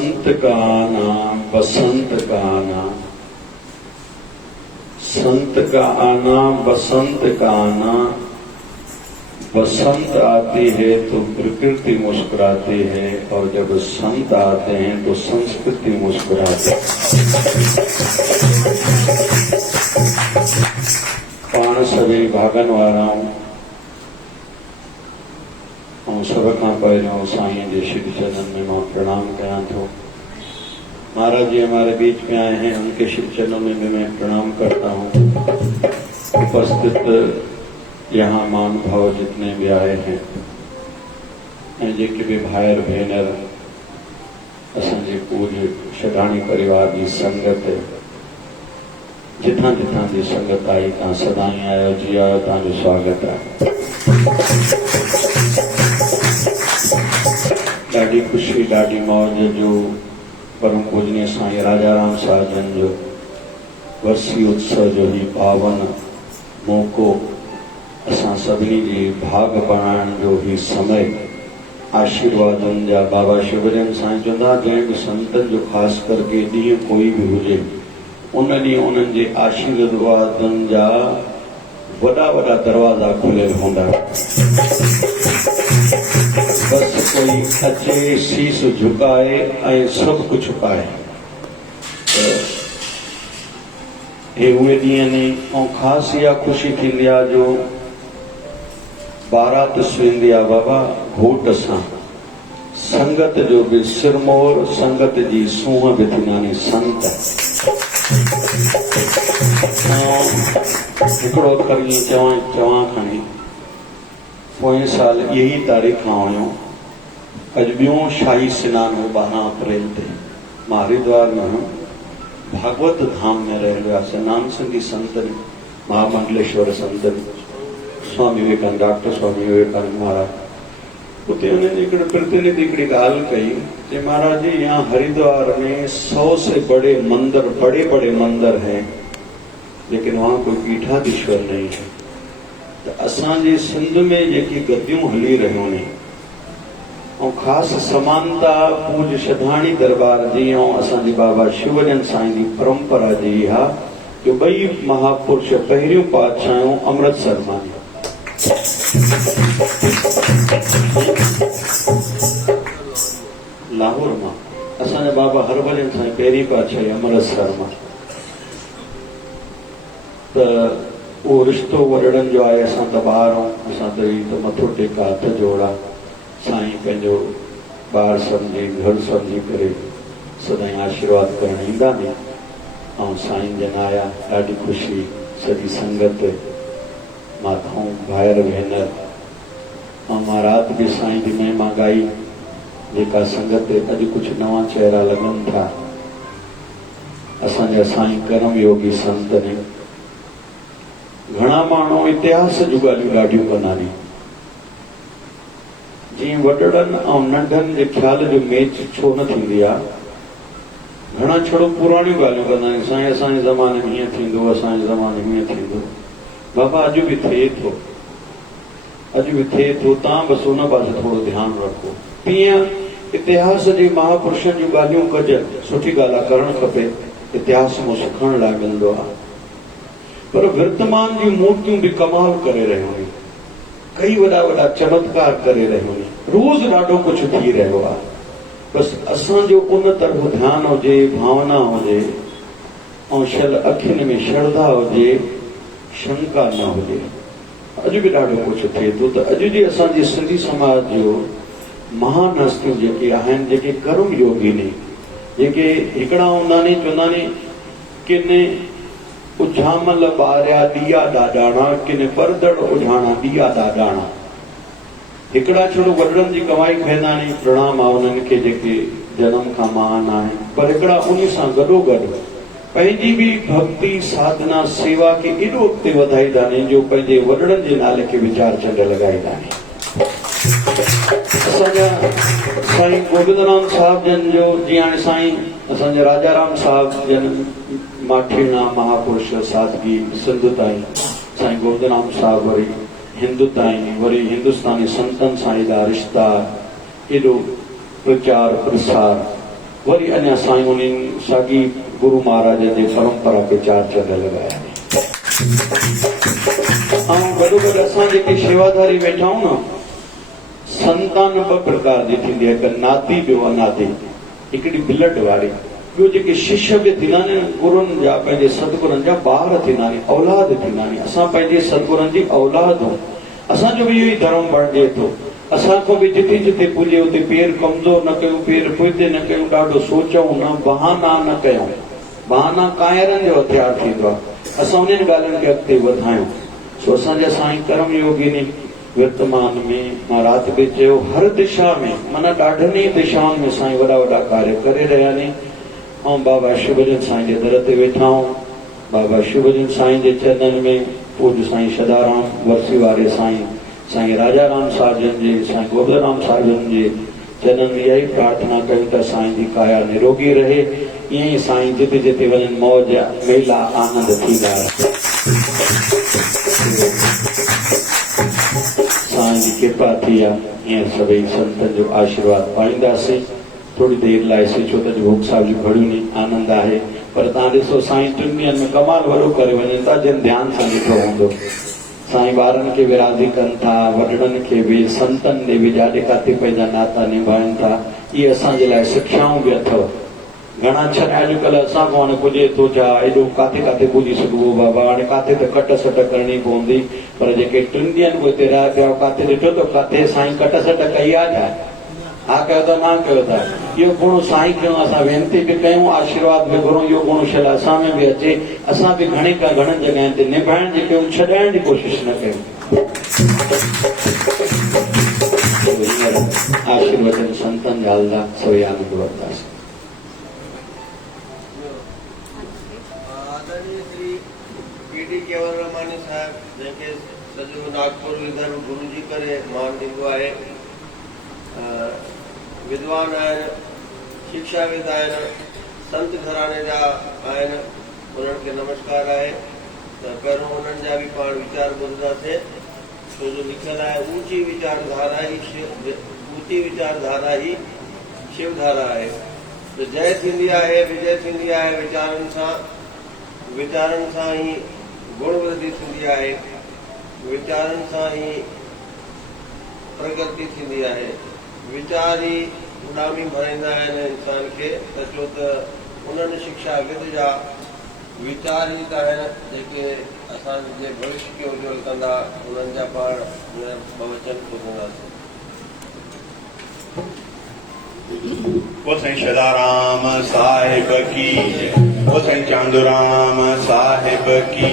संत का आना बसंत का आना, संत का आना बसंत का आना। बसंत आती है तो प्रकृति मुस्कुराती है, और जब संत आते हैं तो संस्कृति मुस्कुराती है। पाण सभी भागन वारा हूँ, सब खां पहिरियों साईं जे श्री चरण में मां प्रणाम कयां थो। महाराज जी हमारे बीच में आए हैं, उनके श्री चरणों में भी मैं प्रणाम करता हूँ। उपस्थित यहाँ मान भाव जितने भी आए हैं, जेके भी भाइर भेनर असांजे पूज्य शठाणी परिवार की संगत, जिथां जिथां जी संगत आई, तव्हां सदाई आयो, जी आयो, तव्हांजो स्वागत आहे। ॾाढी खुशी ॾाढी मौज जो परम पूजनीय साईं राजाराम साहिब जन जो वर्सी उत्सव जो ही पावन मौक़ो, असां सभिनी जी भाग बणाइण जो ही समय, आशीर्वादन जा बाबा शिवजन साईं चवंदा, जंहिं बि संतन जो ख़ासि करके ॾींहुं कोई भी हुजे, उन ॾींहुं उन्हनि जे आशीर्वादन जा वॾा वॾा दरवाज़ा खुलियल हूंदा। बस कोई अचे, शीस झुकाए ऐं सभु कुझु पाए। हे उहे ॾींहं आहिनि, ऐं ख़ासि इहा ख़ुशी थींदी आहे जो बारात सुवेंदी आहे बाबा घोट सां, संगत जो बि सिरमौर, संगत जी सूंहं बि थींदानी संत। हिकिड़ो अखर ईअं चवां खणी, पोएं साल यही तारीख़ हुयूं, अॼु ॿियों शाही सनान हो 12 अप्रैल ते। मां हरिद्वार में हुयुमि, भागवत धाम में रहियल हुआसीं। नाम सिंधी संतनि, महामंडलेश्वर संतनि, स्वामी विवेकानंद, डॉक्टर स्वामी विवेकानंद महाराज। उते उन्होंने हिकिड़े प्रतिनिधि हिकिड़ी ॻाल्हि कई कि महाराज जी यहाँ हरिद्वार में 100 से बड़े मंदिर हैं, लेकिन वहाँ कोई पीठाधीश्वर नहीं है। तो असांजे सिंध में जेकी गद्दियूं हली रहियूं आहिनि, ऐं ख़ासि समानता पूज्य शठाणी दरबार जी ऐं असांजे बाबा शिवजन साईं जी परंपरा जी इहा, जो ॿई महापुरुष पहिरियों पातशाहियूं अमृतसर मां, लाहौर मां, असांजा बाबा हरभजन साईं पहिरीं पातशाही अमृतसर मां। त उहो रिश्तो वॾड़नि जो आहे। असां त ॿार आहियूं, असां त मथो टेका, हथ जोड़ा, साईं पंहिंजो ॿार सम्झी, घर सम्झी करे सदाईं आशीर्वाद करण ईंदा नी। ऐं साईं जन आया, ॾाढी ख़ुशी, सॼी संगत, माताऊं, भाइर भेनर, ऐं मां राति बि साईं जी महिमा गाई। जेका संगत अॼु कुझु नवां चेहरा लॻनि था, असांजा साईं कर्म योगी संत ने। घणा माण्हू इतिहास जूं ॻाल्हियूं ॾाढियूं कंदा नी, जीअं वॾड़नि ऐं नंढनि जे ख़्याल जो मैच छो न थींदी आहे। घणा छड़ो पुराणियूं ॻाल्हियूं कंदा आहिनि, साईं असांजे ज़माने में हीअं थींदो, असांजे ज़माने में हीअं थींदो। बाबा अॼु बि थिए थो, अॼु बि थिए थो, तव्हां बसि हुन पासे थोरो ध्यानु रखो। तीअं इतिहास जे महापुरुषनि जूं ॻाल्हियूं कजनि, सुठी ॻाल्हि आहे, करणु खपे, इतिहास मां सिखण लाइ मिलंदो आहे। पर वर्तमान जूं मूर्तियूं बि कमाल करे रहियूं आहिनि, कई वॾा वॾा चमत्कार करे रहियूं आहिनि, रोज़ ॾाढो कुझु थी रहियो आहे। बसि असांजो उन तरफ़ ध्यानु हुजे, भावना हुजे, ऐं शल अखियुनि में श्रद्धा हुजे, शंका न हुजे। अॼु बि ॾाढो कुझु थिए थो। त अॼु जी असांजे सिंधी समाज जो महान हस्तियूं जेके आहिनि, जेके कर्म योगी ने, जेके हिकिड़ा हूंदा नी, चवंदा नी किन उझामल ॿारिया ॾीया ॾाॾाणा, किन परदड़ उझाणा ॾीया ॾाॾाणा। हिकिड़ा छड़ो वॾड़नि जी कमाई खाईंदा नी, प्रणाम आहे उन्हनि खे जेके जनम खां महान आहिनि, पर हिकिड़ा उन सां गॾोगॾु पंहिंजी बि भक्ति, साधना, सेवा खे एॾो अॻिते वधाईंदा आहिनि जो पंहिंजे वॾड़नि जे नाले खे वीचार चंड लॻाईंदा आहिनि। असांजा साईं गोविंदराम साहिब जन जो, जीअं हाणे साईं असांजा राजाराम साहिब जन माठीणा महापुरुष सादगी सिंध ताईं, साईं गोविंदराम साहिब वरी हिंदू ताईं, वरी हिंदुस्तानी संतनि सां एॾा रिश्ता, एॾो प्रचार प्रसार, वरी अञा साईं उन्हनि साॻी गुरु महाराज जे परंपरा खे चार चंड लॻाया ऐं गॾोगॾु असां जेके शेवाधारी वेठा आहियूं न, संतान ॿ प्रकार जी थींदी आहे, हिकु नाती ॿियो अनाती, हिकिड़ी ब्लड वारी, ॿियो जेके शिष्य बि थींदा आहिनि गुरुनि जा, पंहिंजे सतगुरनि जा ॿार थींदा आहिनि, औलाद थींदा आहिनि। असां पंहिंजे सतगुरनि जी औलाद आहियूं। असांजो बि इहो ई धर्म बणिजे थो। असांखो बि जिते जिते पुॼे उते पेर कमज़ोर न कयूं, पेर पुॼते न कयूं, ॾाढो सोचूं न, बहाना न कयूं। बहाना कायरनि जो हथियार थींदो आहे। असां उन्हनि ॻाल्हियुनि खे अॻिते वधायूं। सो असांजा साईं कर्म योगिनी वर्तमान में, मां राति बि चयो, हर दिशा में, माना ॾाढनि ई दिशाउनि में साईं वॾा वॾा कार्य करे रहिया आहिनि। ऐं बाबा शिवजन साईं जे दर ते वेठा आहियूं। बाबा शिवजन साईं जे चरणनि में पूज्य साईं सदाराम वरसी वारे साईं, साईं राजाराम साजन जे, साईं गोबराम साजन जे चरणनि में इहा ई प्रार्थना कयूं त साईं जी काया निरोगी रहे। ईअं ई साईं जिते जिते वञनि मौज मेला आनंद थींदा रहे। साईं जी कृपा थी आहे, ईअं सभई संतनि जो आशीर्वाद पाईंदासीं। थोड़ी देर लाइ सोचो त भोग साहिब जी घड़ियूं आनंद आहे, पर तव्हां ॾिसो साईं टिनि ॾींहंनि में कमाल वॾो करे वञनि था, जिन ध्यान सां ॾिठो हूंदो। साईं ॿारनि खे बि राज़ी कनि था, वॾड़नि खे बि, संतनि ॾे बि, जाॾे काथे पंहिंजा नाता निभाइनि था। इहे असांजे लाइ शिक्षाऊं बि अथव। घणा छॾ अॼुकल्ह असां खां हाणे पुॼे थो छा, एॾो काथे काथे पुॼी सघिबो बाबा, हाणे काथे त कट सट करणी पवंदी, पर जेके टिनि ॾींहंनि पोइ हिते रहिया पिया, काथे ॾिठो त काथे साईं कट सट कई आहे छा? हा कयो था, न कयो था। इहो गुण साईं खे असां वेनती बि कयूं, आशीर्वाद बि घुरूं, इहो गुण शल असां में बि अचे। असां बि घणनि जॻहियुनि ते निभाइण जी कयूं, छॾाइण जी कोशिशि न कयूं। आशीर्वचन संतनि जा हलंदा, सभई आनंद वठंदासीं। केवल रमानी साहब जंहिंखे सॼो नागपुर विधर्म गुरु जी करे मान ॾींदो आहे, विद्वान आहिनि, शिक्षाविद आहिनि, संत घराने जा आहिनि, उन्हनि खे नमस्कार आहे। त पहिरियों उन्हनि जा बि पाण वीचार ॿुधंदासीं, छो जो लिखियलु आहे ऊची विचारधारा ई शिवधारा आहे। त जय थींदी आहे, विजय थींदी आहे वीचारनि सां ई गुण वृद्धि थींदी आहे, वीचारनि सां ई प्रगति थींदी आहे। वीचार ई उॾामी भराईंदा आहिनि इंसान खे। त छो त उन्हनि शिक्षाविद जा वीचार ई त आहिनि जेके असांजे भविष्य खे उज्जवल कंदा। उन्हनि जा पाण वचन ॿुधंदासीं। वो साईं सदाराम साहिब की, वो साईं चांदूराम साहिब की,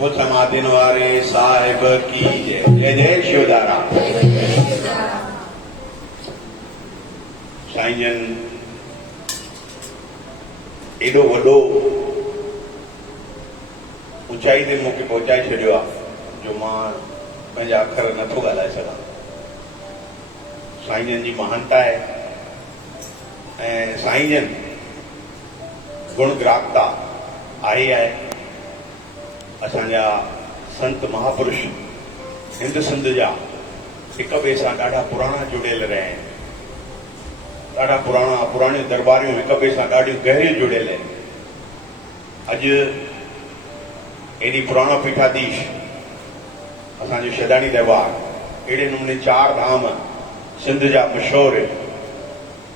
वो समाधिन वारे साहिब की जय। जय शिवदारा। साईं जन एॾो वॾो ऊंचाई ते मूंखे पहुचाए छॾियो आहे जो मां पंहिंजा अखर नथो ॻाल्हाए सघां। साईं जन जी महानता आहे ऐं साईं जन गुण ग्राहकता आई आहे। असांजा संत महापुरुष हिंद सिंध जा हिक ॿिए सां ॾाढा पुराणा जुड़ियल रहिया आहिनि। ॾाढा पुराणियूं दरबारियूं हिक ॿिए सां ॾाढियूं गहरियूं जुड़ियल आहिनि। अॼु एॾी पुराणो पीठाधीश असांजो शदानी दरबार, अहिड़े नमूने 4 धाम सिंध जा मशहूरु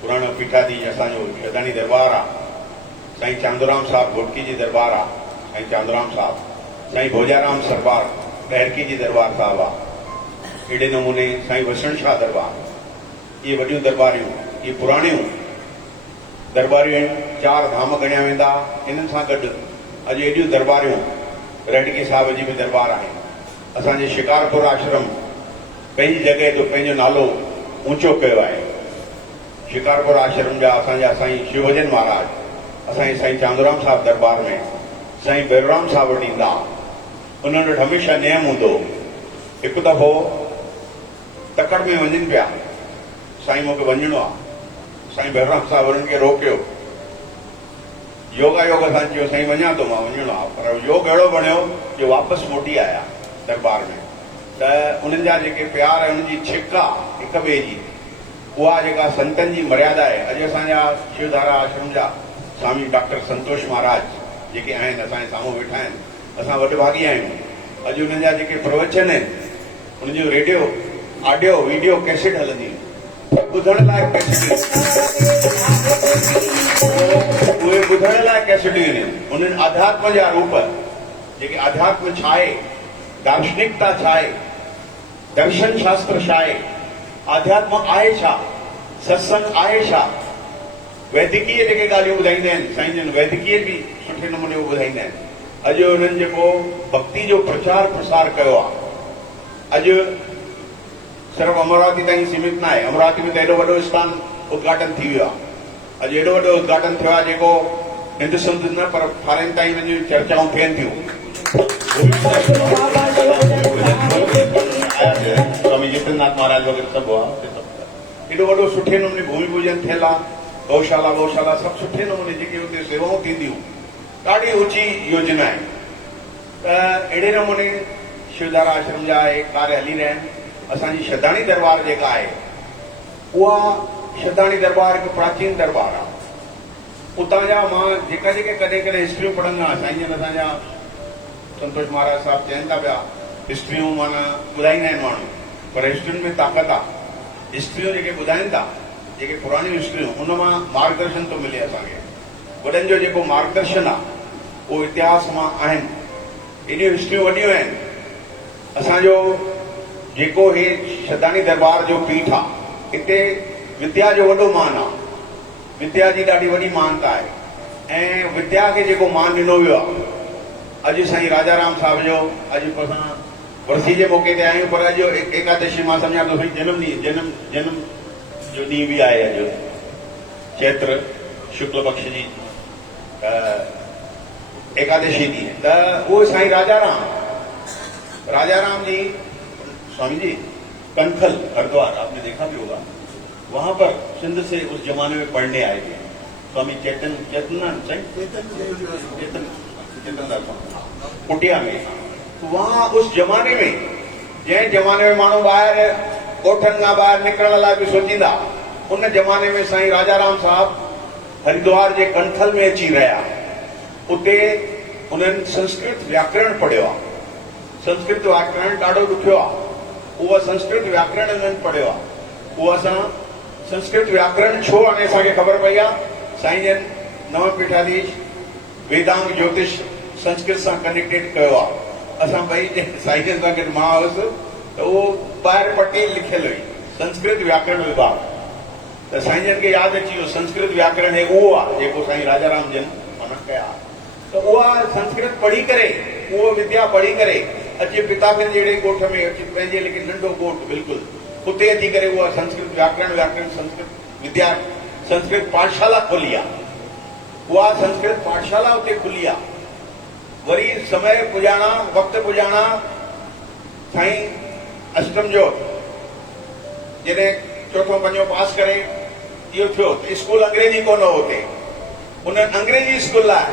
पुराणो पीठाधीश असांजो शदानी दरबार आहे। साईं चांदूराम साहब घोटकी जी दरबार आहे, साईं चांदूराम साहब। साईं भोजाराम सरबार ॾहरकी जी दरबार साहब आहे। अहिड़े नमूने साईं वसण शाह दरबार। इहे वॾियूं दरबारियूं, इहे पुराणियूं दरबारियूं आहिनि। 4 धाम गणिया वेंदा। इन्हनि सां गॾु अॼु एॾियूं दरबारियूं, रेडकी साहब जी बि दरबार आहे। असांजे शिकारपुर आश्रम पंहिंजी जॻह ते पंहिंजो नालो ऊंचो कयो आहे। शिकारपुर आश्रम जा असांजा साईं शिवजन महाराज असांजे साईं चांदूराम साहब दरबार में साईं भैरवराम साहब वटि ईंदा। उन्हनि वटि हमेशह नियम हूंदो। हिकु दफ़ो तकड़ में वञनि पिया, साईं मूंखे वञिणो आहे। साईं भैरवराम साहब उन्हनि खे रोकियो। योग सां चयो साईं वञा थो, मां वञिणो आहे। पर योग अहिड़ो बणियो जो वापसि मोटी आया दरबार में। त उन्हनि जा जेके प्यार आहे, उन्हनि जी छिक आहे हिक ॿिए जी, उहा जेका संतनि जी मर्यादा आहे। अॼु असांजा शिवधारा आश्रम जा स्वामी डॉक्टर संतोष महाराज जेके आहिनि असांजे साम्हूं वेठा आहिनि, असां वॾभागी आहियूं। अॼु उन्हनि जा जेके प्रवचन आहिनि उन जो रेडियो ऑडियो वीडियो कैसेट हलंदी ॿुधण लाइ कैसेटियूं, उहे ॿुधण लाइ कैसेटियूं आहिनि। उन्हनि अध्यात्म जा रूप जेके अध्यात्म छा आहे, दार्शनिकता छा आहे, दर्शन शास्त्र छा आहे, आध्यात्म आहे छा, सत्संग आहे छा, वैदिकीय जेके ॻाल्हियूं ॿुधाईंदा आहिनि साईं जन, वैदिकीय बि सुठे नमूने ॿुधाईंदा आहिनि। अॼु हुननि जेको भक्ति जो प्रचार प्रसार कयो आहे, अॼु सिर्फ़ु अमरावती ताईं सीमित न आहे। अमरावती में त एॾो वॾो स्थान उद्घाटन थी वियो आहे। अॼु एॾो वॾो उद्घाटन थियो आहे जेको हिंद सिंध न पर फॉरेन ताईं वञी चर्चाऊं थियनि थियूं। स्वामी जितेंद्रनाथ महाराज वग़ैरह सभु आहे। एॾो वॾो सुठे नमूने भूमि पूजन थियल आहे। गौशाला सभु सुठे नमूने जेके हुते सेवाऊं थींदियूं, ॾाढी ऊची योजना आहे। त अहिड़े नमूने शिवधारा आश्रम जा हे कार्य हली रहिया आहिनि। असांजी शदाणी दरबार जेका आहे, उहा शदाणी दरबार हिकु प्राचीन दरबार आहे। उतां जा मां जेका कॾहिं कॾहिं हिस्ट्रियूं पढ़ंदो आहियां, साईं जन असांजा संतोष महाराज साहिबु चवनि था पिया हिस्ट्रियूं माना ॿुधाईंदा आहिनि माण्हू, पर हिस्ट्रियुनि में ताक़त आहे। हिस्ट्रियूं जेके ॿुधाइनि था, जेके पुराणियूं हिस्ट्रियूं, उन मां मार्गदर्शन थो मिले असांखे। वॾनि जो जेको मार्गदर्शन आहे उहो इतिहास मां आहिनि। एॾियूं हिस्ट्रियूं वॾियूं आहिनि। असांजो जेको हे शदानी दरबार जो पीठ आहे, हिते विद्या जो वॾो मान आहे। विद्या जी ॾाढी वॾी मानता आहे ऐं विद्या खे जेको मान ॾिनो वियो आहे। अॼु साईं राजाराम साहिब जो अॼु असां वर्सी जे मौक़े ते आहियूं, पर अॼु एकादशी मां सम्झा थो जन्म जो ॾींहुं बि आहे। अॼु चैत्र शुक्ल पक्ष जी एकादशी ॾींहुं, त उहो साईं राजाराम जी स्वामी जी कंथल हरिद्वार आपने देखा भी होगा, वहां पर सिंध से उस जमाने में पढ़ने आए थे स्वामी चेतन कुटिया में। तो वहां उस जमाने में जंहिं जमाने में माण्हू ॿाहिरि ॻोठनि खां ॿाहिरि निकिरण लाइ बि सोचींदा, उन जमाने में साईं राजाराम साहिबु हरिद्वार जे कंथल में अची रहिया। उते उन्हनि संस्कृत व्याकरण पढ़ियो आहे। संस्कृत व्याकरण ॾाढो ॾुखियो आहे। उहो संस्कृत व्याकरण उन्हनि पढ़ियो आहे। उहो असां संस्कृत व्याकरण छो हाणे असांखे ख़बर पई आहे, साईं जन नवपीठाधीश वेदांग ज्योतिष संस्कृत सां कनेक्टेड कयो आहे। असां ॿई साईं जन सां गॾु मां हुउसि, त उहो ॿाहिरि पटी लिखियलु हुई संस्कृत व्याकरण विभाग। त साईं जन खे यादि अची वियो संस्कृत व्याकरण हे उहो आहे जेको साईं राजाराम जन माना कया। त उहा संस्कृत पढ़ी करे, उहो विद्या पढ़ी करे अचे पिताबिन जहिड़े ॻोठ में अची, पंहिंजे लेकिन नंढो ॻोठ बिल्कुलु, उते अची करे उहा संस्कृत व्याकरण संस्कृत विद्या संस्कृत पाठशाला खोली आहे। उहा संस्कृत पाठशाला उते खुली आहे। वरी समय पुॼाणा, वक़्तु पुॼाणा, साईं अष्टम जोत जॾहिं चौथों पंजो पास करे इहो थियो त स्कूल अंग्रेजी कोन हो हुते। उन्हनि अंग्रेजी स्कूल लाइ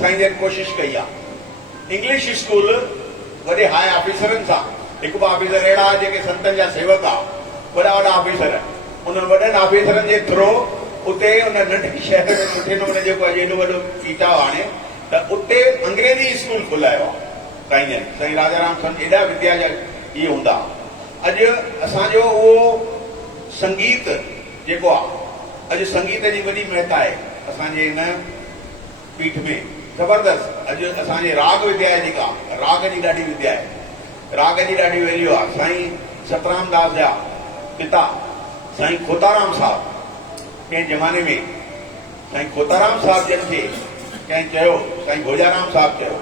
साईं जन कोशिशि कई आहे। इंग्लिश स्कूल वॾे हाई ऑफिसरनि सां, हिकु ॿ ऑफिसर अहिड़ा जेके संतनि जा सेवक आहे, वॾा ऑफिसर, उन्हनि वॾनि ऑफिसरनि जे थ्रू उते उन नंढे शहर में सुठे नमूने जेको अॼु एॾो वॾो पीटा हाणे, त उते अंग्रेजी स्कूल खुलायो आहे। साईं जन साईं राजाराम संत एॾा विद्या जा इहे हूंदा। अॼु असांजो उहो संगीत जेको आहे, अॼु संगीत जी वॾी महत्ता आहे असांजे हिन पीठ में, ज़बरदस्त। अॼु असांजे राग विद्या आहे जेका, राग जी ॾाढी विद्या आहे, राग जी ॾाढी वैल्यू आहे। साईं सतराम दास जा पिता साईं खोताराम साहिबु, कंहिं ज़माने में साईं खोताराम साहिब जन खे कंहिं चयो, साईं भोजाराम साहिबु चयो,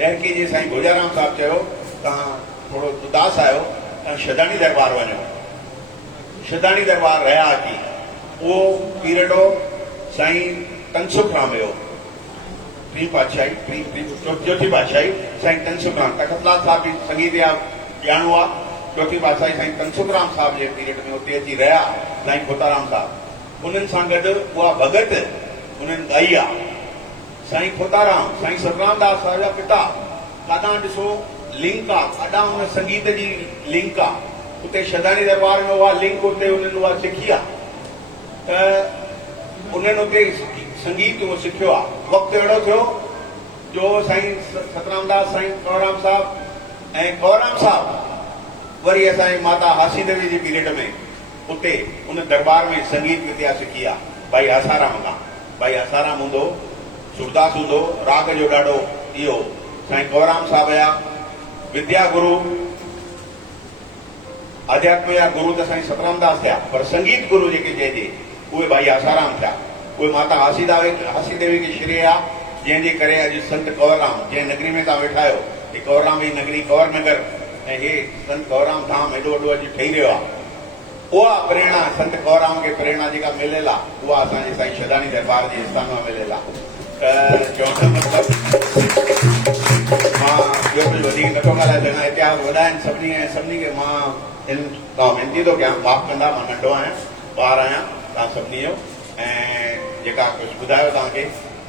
ॾहकी जे साईं भोजाराम साहिबु चयो, तव्हां थोरो उदास आहियो, तव्हां शदानी दरबार वञो। शदानी दरबार रहिया अची। उहो पीरियड हो साईं तनसुख राम जो, टी पातशाही, चौथी पातशाही साईं तनसुख राम, तखतलाल साहिब बि संगीत जा ॼाणू आहे। चौथी पातशाही साईं तनसुख राम साहिब जे पीरियड में उते अची रहिया साईं खोताराम साहिबु। उन्हनि सां गॾु उहा भगत उन्हनि ॻाई आहे। साईं खोताराम साईं सतराम दास साहिब जा पिता, काॾां ॾिसो लिंक आहे, काॾां हुन संगीत जी लिंक आहे। उते शदानी दरबार में उहा लिंक उते उन्हनि उहा सिखी आहे त उन्हनि उते संगीत उहो सिखियो आहे। वक़्तु अहिड़ो थियो जो साईं सतराम दास, साईं कंवरराम साहब ऐं कंवरराम साहब वरी असांजी माता हासी देवी जी पीरियड में उते उन दरबार में संगीत विद्या सिखी आहे। भाई आसाराम खां, भाई आसाराम हूंदो, सूरदास हूंदो, राग जो ॾाढो इहो साईं कंवरराम साहब या विद्या गुरु, अध्यात्म जा गुरु त साईं सतराम दास थिया, पर संगीत गुरु जेके चइजे उहे भाई आसाराम थिया। उहे माता हासी देवी खे श्रेय आहे, जंहिंजे करे अॼु संत कंवरराम, जंहिं नगरी में तव्हां वेठा आहियो, हे कंवरराम जी नगरी कंवर नगर ऐं हे संत कंवरराम धाम एॾो वॾो अॼु ठही रहियो आहे। उहा प्रेरणा संत कंवरराम खे प्रेरणा जेका मिलियल आहे उहा असांजे साईं शदानी दरबार जे स्थान में मिलियल आहे। त चवण जो मतिलबु मां ॿियो कुझु वधीक नथो ॻाल्हाए सघां। इतिहास वॾा आहिनि सभिनी, ऐं सभिनी खे मां तव्हां वेनिती थो कयां, माफ़ कंदा, मां नंढो आहियां, ॿार आहियां तव्हां सभिनी जो, ऐं जेका कुझु ॿुधायो तव्हांखे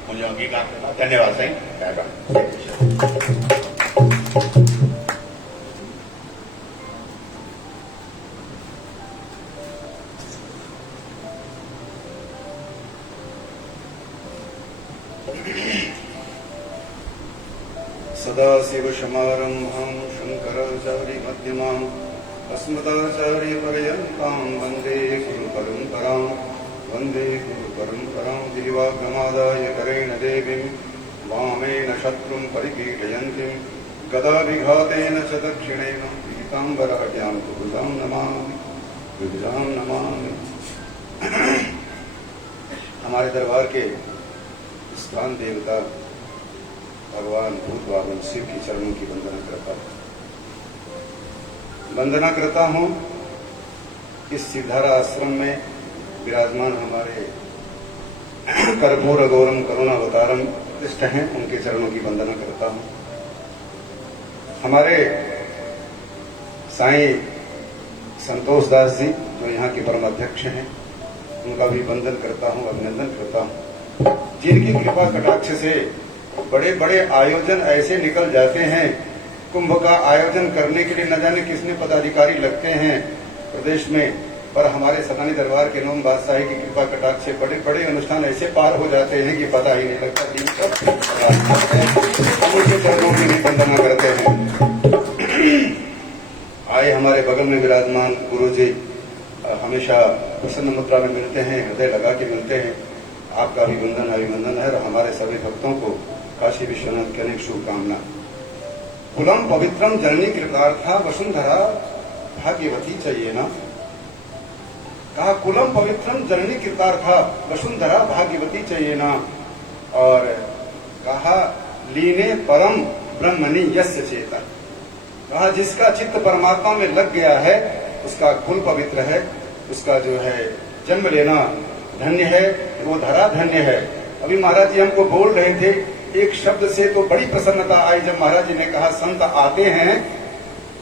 मुंहिंजो अंगीकार कंदा। धन्यवाद साईं। सदाशिवसमारम्भां शङ्कराचार्यमध्यमाम् अस्मदाचार्यपर्यन्तां वन्दे गुरुपरम्परां दिवागमादाय करेण देवीं वामेन शत्रुं परिकीटयन्तीं गदाभिघातेन च दक्षिणेन पीताम्बराढ्यां कुबुजां नमामि। हमारे दरबार के स्थान देवता भगवान भूत बाबन शिव की चरणों की वंदना करता हूँ। इस सिद्धारा आश्रम में विराजमान हमारे कर्पूर गौरम करुणावतारम इष्ट हैं, उनके चरणों की वंदना करता हूँ। हमारे साईं संतोष दास जी जो यहाँ के परम अध्यक्ष हैं, उनका भी वंदन करता हूँ, अभिनंदन करता हूँ। जिनकी कृपा कटाक्ष से बड़े बड़े आयोजन ऐसे निकल जाते हैं, कुंभ का आयोजन करने के लिए न जाने किसने पदाधिकारी लगते हैं प्रदेश में, पर हमारे सदानी दरबार के नोम बादशाही की कृपा कटाक्ष से बड़े बड़े अनुष्ठान ऐसे पार हो जाते हैं कि पता ही नहीं लगता। दिन हम उनके चरणों की भी वंदना करते हैं। आए हमारे बगल में विराजमान गुरु जी हमेशा प्रसन्न मुद्रा में मिलते हैं, हृदय लगा के मिलते हैं। आपका अभिवंदन अभिवंदन है और हमारे सभी भक्तों को काशी विश्वनाथ की अनेक शुभकामना। कुलम पवित्रम जननी कृतार्था वसुंधरा भाग्यवती चाहिए ना, कहा कुलम पवित्रम जननी कृतार्था वसुंधरा भाग्यवती चाहिए ना, और कहा लीने परम ब्रह्मणि यस्य चेता, कहा जिसका चित्त परमात्मा में लग गया है उसका कुल पवित्र है, उसका जो है जन्म लेना धन्य है, वो धरा धन्य है। अभी महाराज जी हमको बोल रहे थे, एक शब्द से तो बड़ी प्रसन्नता आई जब महाराज जी ने कहा संत आते हैं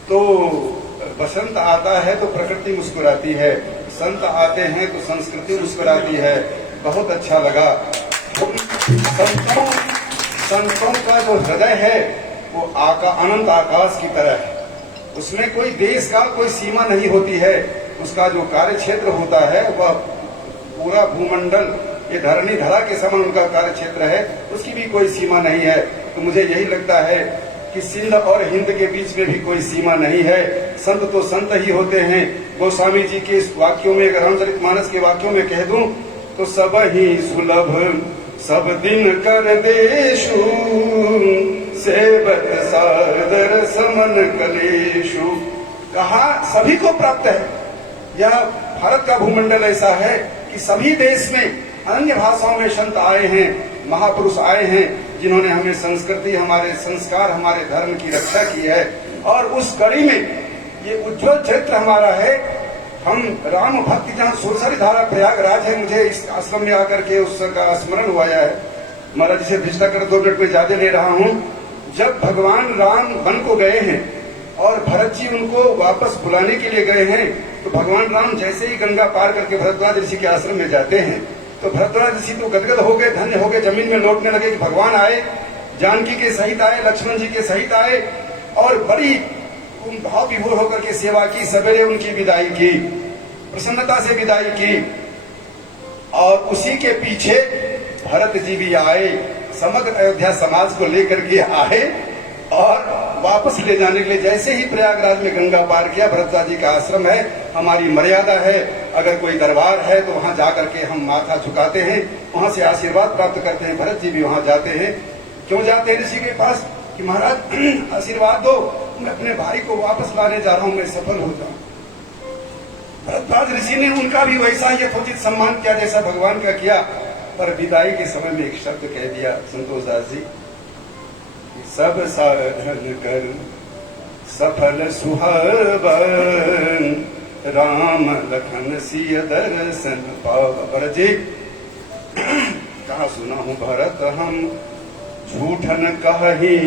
तो बसंत आता है तो प्रकृति मुस्कुराती है, संत आते हैं तो संस्कृति मुस्कुराती है। बहुत अच्छा लगा। संतों का जो हृदय है वो अनंत आकाश की तरह है, उसमें कोई देश का कोई सीमा नहीं होती है। उसका जो कार्य क्षेत्र होता है वह पूरा भूमंडल, ये धरणी धरा के समान उनका कार्य क्षेत्र है, उसकी भी कोई सीमा नहीं है। तो मुझे यही लगता है कि सिंध और हिंद के बीच में भी कोई सीमा नहीं है। संत तो संत ही होते हैं। गोस्वामी जी के इस वाक्यों में, रामचरितमानस के वाक्यों में कह दूं तो सब ही सुलभ सब दिन कर देशु सेवत सादर समन कलेशु, कहा सभी को प्राप्त है। यह भारत का भूमंडल ऐसा है कि सभी देश में अन्य भाषाओं में संत आए हैं, महापुरुष आए हैं, जिन्होंने हमें संस्कृति, हमारे संस्कार, हमारे धर्म की रक्षा की है। और उस कड़ी में ये उज्जवल चरित्र हमारा है। हम राम भक्ति, जहाँ सुरसरी धारा प्रयागराज है, मुझे इस आश्रम में आकर के उसका स्मरण हुआ है। महाराज जी से भिष्टा कर 2 मिनट में ज्यादा ले रहा हूँ। जब भगवान राम वन को गए हैं और भरत जी उनको वापस बुलाने के लिए गए हैं, तो भगवान राम जैसे ही गंगा पार करके भरद्वाज ऋषि के आश्रम में जाते हैं तो भरद्वाज ऋषि तो गदगद हो गए, धन्य हो गए, जमीन में लौटने लगे कि भगवान आए, जानकी के सहित आए, लक्ष्मण जी के सहित आए और बड़ी भाव विभोर होकर के सेवा की, सवेरे उनकी विदाई की, प्रसन्नता से विदाई की। और उसी के पीछे भरत जी भी आए, समग्र अयोध्या समाज को लेकर के आए और वापस ले जाने के लिए जैसे ही प्रयागराज में गंगा पार किया, भरद्वाज जी का आश्रम है, हमारी मर्यादा है, अगर कोई दरबार है तो वहां जाकर के हम माथा झुकाते हैं, वहां से आशीर्वाद प्राप्त करते हैं। भरत जी भी वहां जाते हैं। क्यों जाते हैं ऋषि के पास? कि महाराज आशीर्वाद दो, मैं अपने भाई को वापस लाने जा रहा हूं, मैं सफल हो जाऊं। भरद्वाज ऋषि ने उनका भी वैसा यथोचित सम्मान किया जैसा भगवान का किया, पर विदाई के समय में एक शब्द कह दिया संतोष दास जी, सब साधन कर सफल सुहावन, राम लखन सिय दर्शन पाव। भरत जी कहा सुना हूं भरत हम झूठन कही,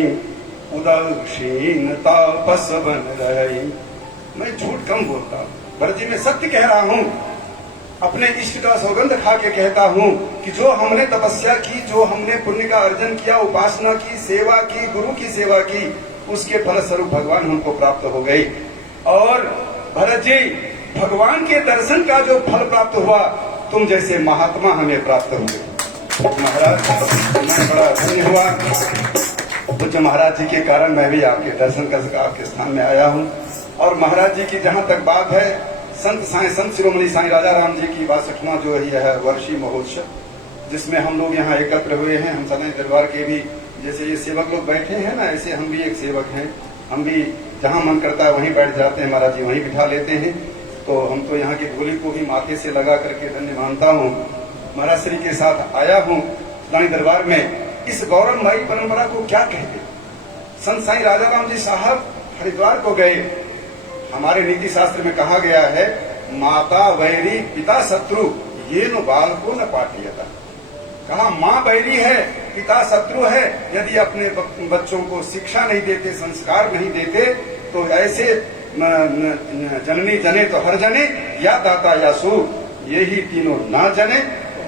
उदासीन तापस बन रही। मैं झूठ कम बोलता हूं भरत जी, मैं सत्य कह रहा हूं। अपने इष्ट का सौगंध खा के कहता हूं कि जो हमने तपस्या की, जो हमने पुण्य का अर्जन किया, उपासना की, सेवा की, गुरु की सेवा की, उसके फलस्वरूप भगवान हमको प्राप्त हो गई। और भरत जी, भगवान के दर्शन का जो फल प्राप्त हुआ, तुम जैसे महात्मा हमें प्राप्त हुए। महाराज मैं बड़ा धन्य हुआ, पूज्य महाराज जी के कारण मैं भी आपके दर्शन कर आपके स्थान में आया हूँ। और महाराज जी की जहाँ तक बात है, संत शिरोमणि साईं राजा राम जी की 62वां जो है वर्षीय महोत्सव, जिसमें हम लोग यहाँ एकत्र हुए हैं। हम सनातन दरबार के भी जैसे ये सेवक लोग बैठे हैं ना, ऐसे हम भी एक सेवक हैं। हम भी जहाँ मन करता है वहीं बैठ जाते हैं, महाराज जी वहीं बिठा लेते हैं। तो हम तो यहाँ की धूली को भी माथे से लगा करके धन्य मानता हूँ। महाराज श्री के साथ आया हूँ सनातन दरबार में। इस गौरवमयी परंपरा को क्या कहते? संत साईं राजा राम जी साहब हरिद्वार को गए। हमारे नीति शास्त्र में कहा गया है, माता वैरी पिता शत्रु, ये नो बाल को न पाठियता। कहा माँ बैरी है, पिता शत्रु है। यदि अपने बच्चों को शिक्षा नहीं देते, संस्कार नहीं देते, तो ऐसे जननी जने तो हर जने, या दाता या सूर, यही तीनों ना जने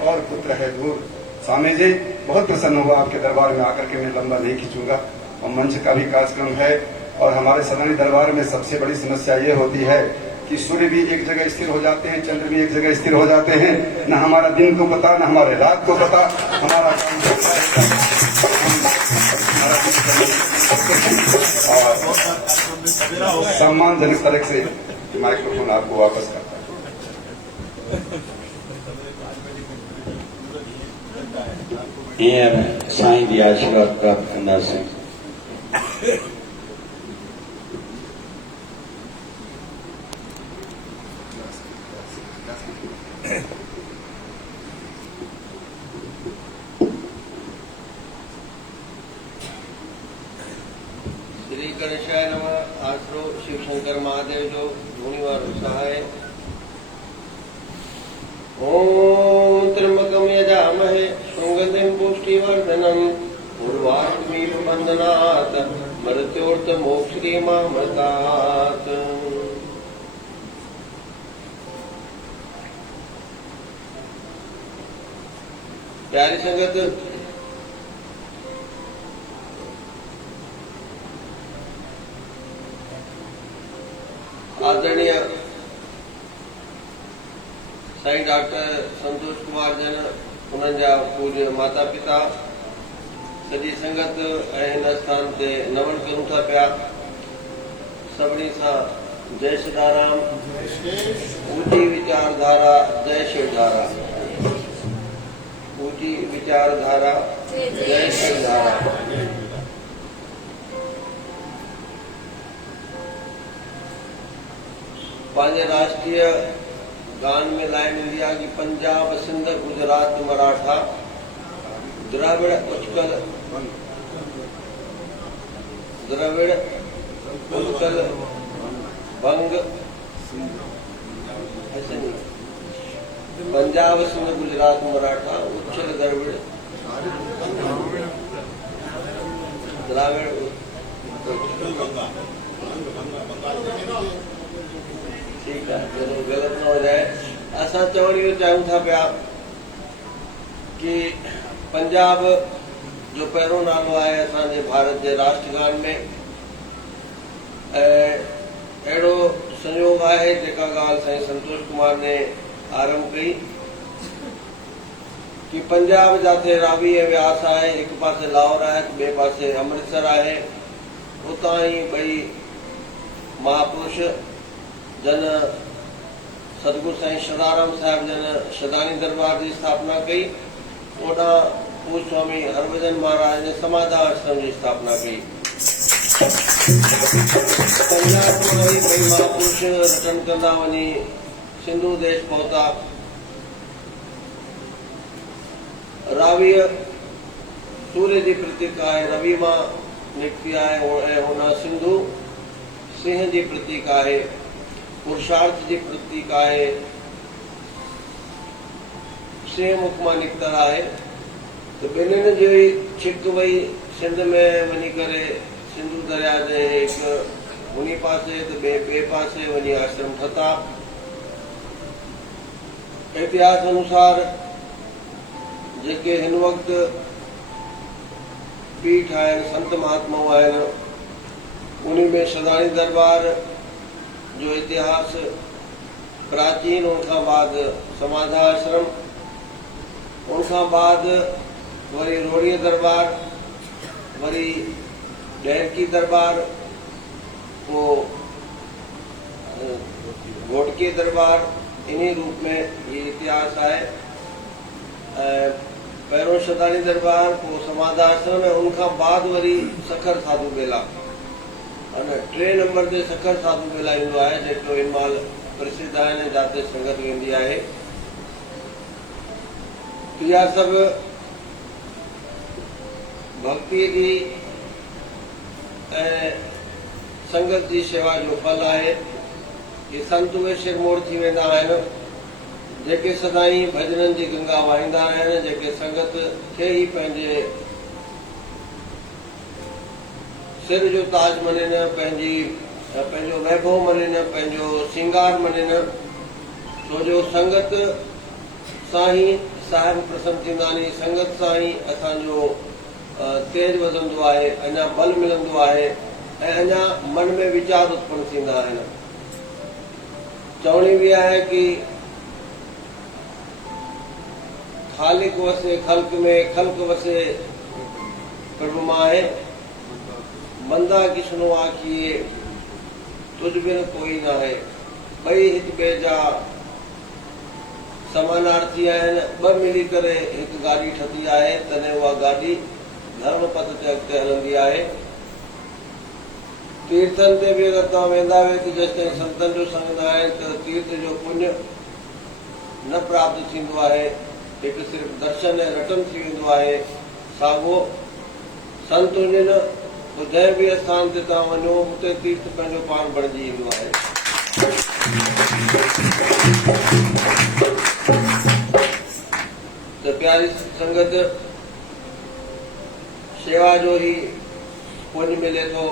और पुत्र है दूर। स्वामी जी बहुत प्रसन्न हुआ आपके दरबार में आकर के। मैं लंबा नहीं खींचूंगा, और मंच का भी कार्यक्रम है। और हमारे सनातनी दरबार में सबसे बड़ी समस्या ये होती है कि सूर्य भी एक जगह स्थिर हो जाते हैं, चंद्र भी एक जगह स्थिर हो जाते हैं। न हमारा दिन को पता, न हमारे रात को पता, हमारा और सम्मानजनक तरह से माइक्रोफोन आपको वापस करता है। साईं जी आशीर्वाद प्राप्त करना से श्री गणेशाय नमः। आसरो शिव शंकर महादेव जो धूणीवार सहाय। ओम त्र्यंबकम यजामहे सुगंधिं पुष्टिवर्धनम् उर्वारुकमिव बन्धनात् मृत्योर्मुक्षीयमामृतात्। प्यारी संगत, आदरणीय साईं डॉक्टर संतोष कुमार जन, उन्हनि जा पूज्य माता पिता, सॼी संगत ऐं हिन स्थान ते नमन करूं था पिया। सभिनी सां जय सियाराम। ऊंची विचारधारा जय शिवधारा, ऊंची विचारधारा जय शिवधारा। पंहिंजे राष्ट्रीय गान में लाइन ईंदी आहे कि पंजाब सिंध गुजरात मराठा द्रविड़ उत्कल बंग। पंजाब सिंध गुजरात मराठा उच्छल द्रविड़ द्राविड़। ठीक है, चलो गलत न हो जाए। असां चवण इहो चाहियूं था पिया कि पंजाब जो पहिरों नालो आहे असांजे भारत जे राष्ट्रगान में, अहिड़ो संयोग आहे जेका ॻाल्हि साईं संतोष कुमार ने आरंभ कई कि पंजाब जाते रावी ऐं व्यास आहे, हिकु पासे लाहौर आहे, ॿिए पासे अमृतसर आहे। उतां ई ॿई महापुरुष जन सतगुरु साईं सदाराम साहिब जन शदानी दरबार जी स्थापना कई। ओॾां पूज स्वामी हरभजन महाराज ने समाधान आश्रम जी स्थापना कई। पंजाब में वही ॿई महापुरुष रटन कंदा वञी सिंधु देश पहुता। रावी सूर्य जी प्रतीक आहे, रवि मां निकिती आहे ऐं हुन सिंधु सिंह जी प्रतीक आहे, पुरुषार्थ जी प्रतीक आहे, सिंह मुख मां निकितल आहे। त ॿिन्हिनि जी छिक वई सिंध में वञी करे सिंधु दरिया जे हिकु उन्ही पासे त ॿिए पासे वञी आश्रम ठता। इतिहास अनुसार जेके हिन वक़्तु पीठ आहिनि, संत महात्माऊं आहिनि, उन्ही में शदानी दरबार जो इतिहास प्राचीन, उनखां बाद समाधाश्रम, उनखां बाद वरी रोड़ीअ दरबार, वरी डेरकी दरबार, पोइ घोटके दरबार, इन्ही रूप में ये इतिहास आहे। पहिरों शदानी दरबार, पोइ समाधाश्रम ऐं उनखां बाद वरी सखर साधू बेला। अने 3 नंबर ते सखर साधू बेला ईंदो आहे, जेको इन महिल प्रसिद्ध आहिनि, जाते संगत वेंदी आहे। इहा सभु भक्ति जी ऐं संगत जी सेवा जो फल आहे। ये संत उहे शिरमोड़ थी वेंदा आहिनि जेके सदाई भजननि जी गंगा वाहींदा आहिनि, जेके संगत खे ई सिर जो ताज मञनि, पंहिंजो वैभव मञनि, पंहिंजो सिंगार मञनि। छो जो संगत सां ई साहिब प्रसन्न थींदा आहिनि, संगत सां ई असांजो तेज वधंदो आहे, अञा बल मिलंदो आहे ऐं अञा मन में वीचार उत्पन्न थींदा आहिनि। चवणी बि आहे कि खालिक वसे खल्क में, खल्क वसे प्रभु माहे, मंदा किसनो आखिए तुझ बिन कोई ना है। ॿई हिक ॿिए जा समानार्थी आहिनि। ॿ मिली करे हिकु गाॾी ठती आहे, तॾहिं उहा गाॾी धर्म पथ ते अॻिते हलंदी आहे। तीर्थनि ते बि अगरि तव्हां वेंदा आहियो त जेसिताईं संतनि जो संग न आहे त तीर्थ जो पुण्य न प्राप्त थींदो आहे। हिकु सिर्फ़ु दर्शन ऐं रटन थी वेंदो आहे। साॻियो संत हुजनि, जंहिं बि स्थान ते तव्हां वञो उते तीर्थ पंहिंजो पाण बणिजी ईंदो आहे। त प्यारी संगत, सेवा जो ही पुण्य मिले थो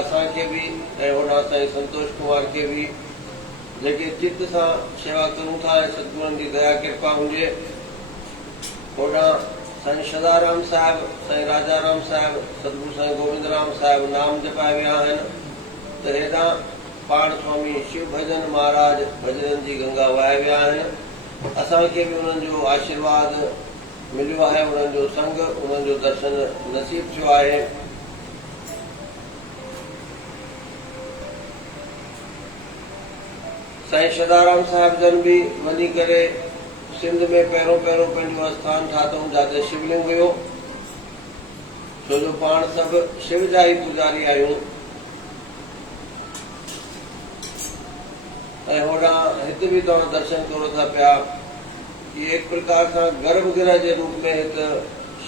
असांखे बि ऐं होॾां साईं संतोष कुमार खे बि, जेके चित्त सां शेवा करूं था ऐं सतगुरुनि जी दया कृपा हुजे। होॾां साईं सदाराम साहिब, साईं राजाराम साहिब, सतगुरु साईं गोविंदराम साहिब नाम जपाए विया आहिनि, त हेॾां पाण स्वामी शिव भजन महाराज भजननि जी गंगा वहाए विया आहिनि। असांखे बि उन्हनि जो आशीर्वाद मिलियो आहे, उन्हनि जो संग, उन्हनि जो दर्शन नसीब थियो आहे। साईं सदाराम साहिब जन बि वञी करे सिंध में पहिरों पंहिंजो स्थान ठातऊं जाते शिवलिंग हुयो। छो जो पाण सभु शिव जा ई पुजारी आहियूं। ऐं होॾां हिते बि तव्हां दर्शन करो था पिया कि एक प्रकार सां गर्भगृह जे रूप में हिते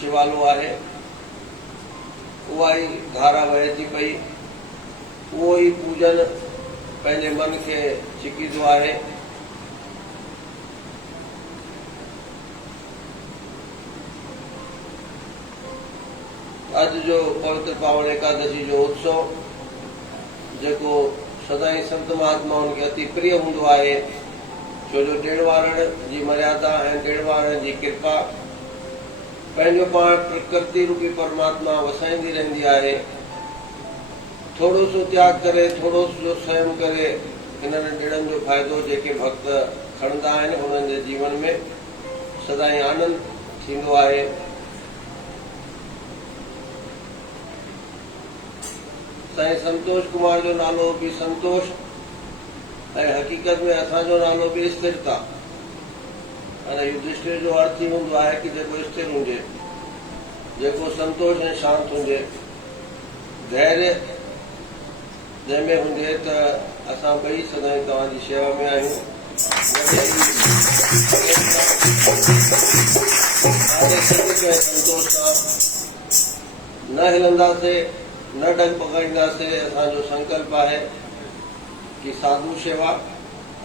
शिवालो आहे। उहा ई धारा वहे थी पई, उहो ई पूजन पंहिंजे मन खे छिकींदो आहे। अॼु जो पवित्र पावन एकादशी जो उत्सव जेको सदाई संत महात्माउनि खे अति प्रिय हूंदो आहे, छो जो ॾिण वारनि जी मर्यादा ऐं ॾिण वारनि जी कृपा पंहिंजो पाण प्रकृति रूपी परमात्मा वसाईंदी रहंदी आहे। थोड़ो सो त्याग करे, थोड़ो सो स्वयं करे, इन्हनि ॾिणनि जो फ़ाइदो जेके भक्त खणंदा आहिनि उन्हनि जे जीवन में सदाई आनंद थींदो आहे। साईं संतोष कुमार जो नालो बि संतोष ऐं हक़ीक़त में असांजो नालो बि स्थिरता। हाणे युधिष्ठिर जो अर्थ ई हूंदो आहे कि जेको स्थिर हुजे, जेको संतोष ऐं शांत हुजे, धैर्य जंहिंमें हुजे त असां ॿई सदाई तव्हांजी शेवा में आहियूं। संतोष सां न हिलंदासीं, न डग पकड़ींदासीं। असांजो संकल्प आहे कि साधु शेवा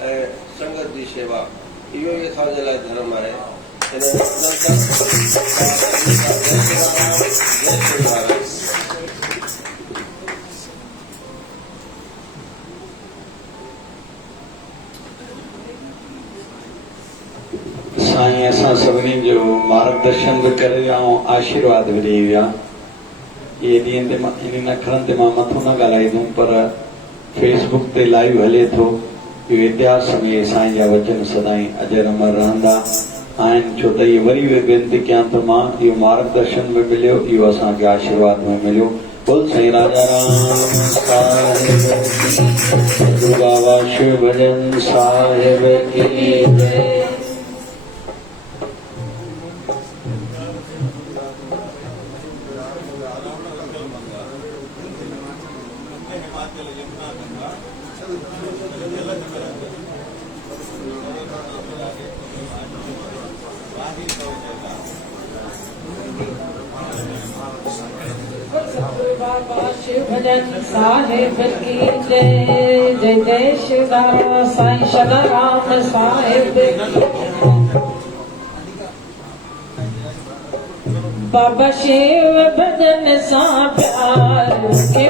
ऐं संगत जी शेवा, इहो ई असांजे लाइ धर्म आहे। साईं असां सभिनी जो मार्गदर्शन बि करे ऐं आशीर्वाद बि ॾेई विया। इहे ॾींहं ते इन अखरनि ते मां मथो न ॻाल्हाईंदुमि, पर फेसबुक ते लाइव हले थो। इहो इतिहास में साईं जा वचन सदाई अजर अमर रहंदा आहिनि, छो त इहे वरी बि बेनती कयां त मां इहो मार्गदर्शन बि मिलियो, इहो असांखे आशीर्वाद में मिलियो। बोल साईं राजा राम साहिब बाबा शिव भजन साहिब की जय। बाबा शिव भजन साहिब की जय। जय जय शिवदारा साईं सदाराम साहिब। बाबा शिव भजन सा प्यार के